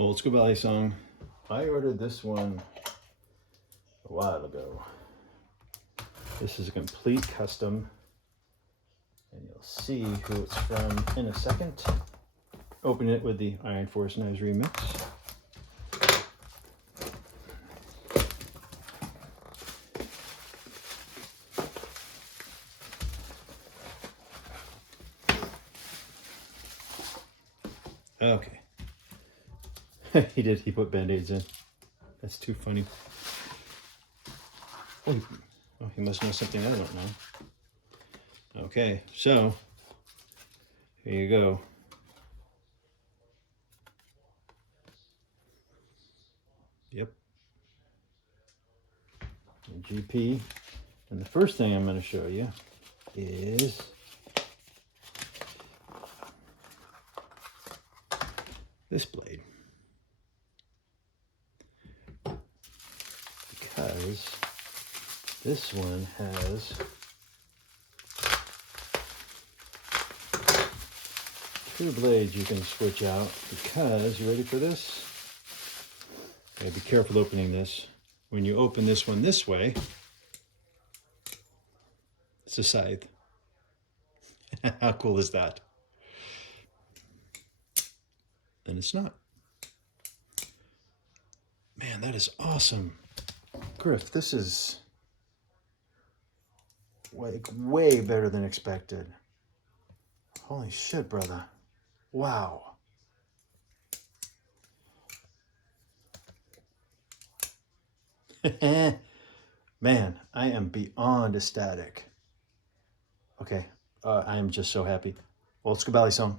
Old School Balisong. I ordered this one a while ago. This is a complete custom, and you'll see who it's from in a second. Open it with the Iron Force Knives remix. Okay. He put band-aids in. That's too funny. Oh, he must know something I don't know. Okay, so here you go. Yep. GP. And the first thing I'm going to show you is this blade. Because this one has two blades you can switch out. Because, you ready for this? You gotta be careful opening this. When you open this one this way, it's a scythe. How cool is that? And it's not. Man, that is awesome. Griff, this is way better than expected. Holy shit, brother. Wow. Man, I am beyond ecstatic. Okay, I am just so happy. Old School Balisong.